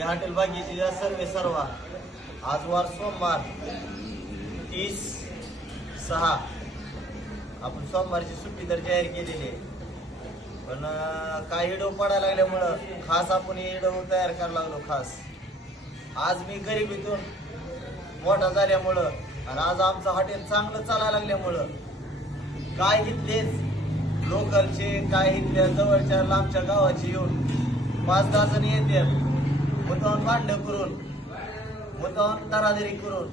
मी hotel बागीची सर्व आज वार सोमवार 30/6 आपण सोमवारची सुट्टी तर जाहीर केलेली आहे. पण काही व्हिडिओ पडायला लागल्यामुळं खास आपण हे व्हिडिओ तयार करायला लागलो. खास आज मी गरिबीतून मोठा झाल्यामुळं आणि आज आमचं हॉटेल चांगलं चालायला लागल्यामुळं काय इथलेच लोकलचे काय इथल्या जवळच्या लांबच्या गावाचे येऊन 5-10 जण येतात. मुद्दाम भांडण करून मुद्दाम तरादरी करून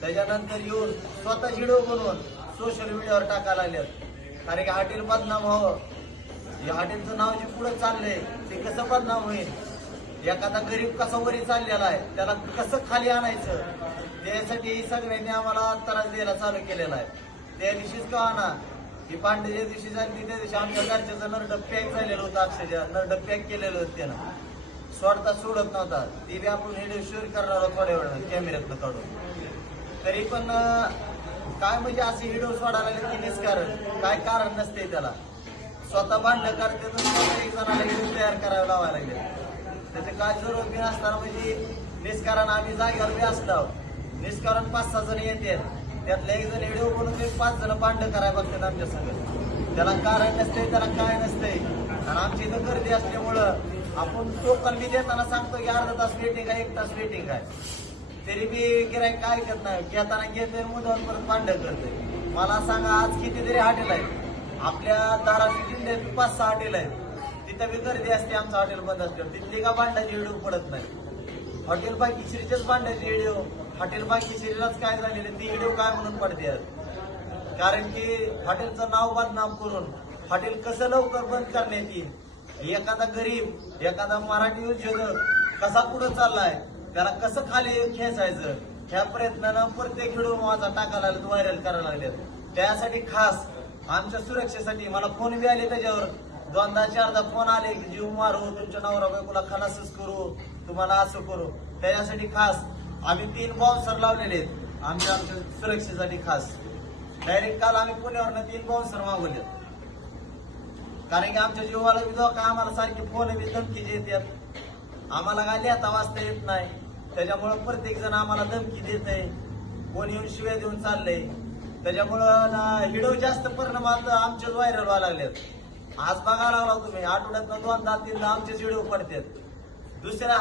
त्याच्यानंतर येऊन स्वतः व्हिडिओ बनवून सोशल मीडियावर टाकायला लागल्यात. कारण की हॉटेल बदनाम व्हावं, या हॉटेलचं नाव जे पुढे चाललंय ते कसं बदनाम होईल, एखादा गरीब कसा वरी चाललेला आहे त्याला कसं खाली आणायचं, त्यासाठी सगळ्यांनी आम्हाला त्रास द्यायला चालू केलेला आहे. त्या दिवशीच का ना ती पांढरी ज्या दिवशी झाली त्या दिवशी आमच्या घरच्याचं नरड पॅक झालेलं होतं, अक्षरशः नरड पॅक केलेलं होतं त्यानं, सोडता सोडत नव्हता. ती बी आपण व्हिडिओ शूट करणार आहोत थोड्या वेळानं कॅमेऱ्यातनं काढून. तरी पण काय म्हणजे असे व्हिडिओ सोडायला लागले की निष्कारण काय कारण नसते त्याला. स्वतः भांडण करते तर स्वतः एक जणाला व्हिडिओ तयार करायला लावायला लागले. त्याचे काय जरूर बी नसताना म्हणजे निष्कारण आम्ही जागेवर बी असलो निष्कारण 5-6 जण येते, त्यातले एक जण व्हिडिओ बनवून 5 जण भांडण करायला बघतात आमच्या संग. त्याला कारण नसते, त्याला काय नसते. आणि आमची इथं गर्दी असल्यामुळं आपण टोकन बी देताना सांगतो की अर्धा तास वेटिंग आहे, 1 तास वेटिंग आहे. तरी बी गिराईक काय ऐकत नाही, घेताना घेतोय मुद्दावर परत भांडण करतोय. मला सांगा आज कितीतरी हॉटेल आहेत आपल्या धाराशिव जिल्ह्यात 5-6 हॉटेल आहेत, तिथं बी गर्दी असते, आमचं हॉटेल बंद असतं, तिथली का भांडाची व्हिडिओ पडत नाही. हॉटेल बागीश्रीचेच भांडाची व्हिडिओ, हॉटेल बागीश्रीलाच काय झालेले ती व्हिडिओ काय म्हणून पडते. कारण की हॉटेलचं नाव बदनाम करून हॉटेल कसं लवकर बंद करण्यात येईल, एखादा गरीब एखादा मराठी उद्योजक कसा पुढे चाललाय त्याला कसं खाली खेचायचं, ह्या प्रयत्नानं प्रत्येक व्हिडिओ माझा टाकायला लागले, व्हायरल करायला लागले. त्यासाठी खास आमच्या सुरक्षेसाठी मला फोन बी आले, त्याच्यावर 2दा-4दा फोन आले की जीव मारू, तुमच्या नवरा बायकोला खलासच करू, तुम्हाला असं करू. त्याच्यासाठी खास आम्ही 3 बाउन्सर लावलेले आहेत आमच्या सुरक्षेसाठी खास. डायरेक्ट काल आम्ही पुण्यावरनं 3 बाउन्सर मागवले, कारण की आमच्या जीवाला बी धोका. आम्हाला सारखे फोन बी धमकी येतात, आम्हाला काय लिहिता वाचता येत नाही, त्याच्यामुळं प्रत्येक जण आम्हाला धमकी देत आहे, कोण येऊन शिव्या देऊन चाललंय. त्याच्यामुळं व्हिडिओ जास्त परिणामात आमचेच व्हायरल व्हायला लागलेत. आज बघायला लागला तुम्ही आठवड्यातनं 2दा-3दा आमचेच व्हिडिओ पडतात. दुसऱ्या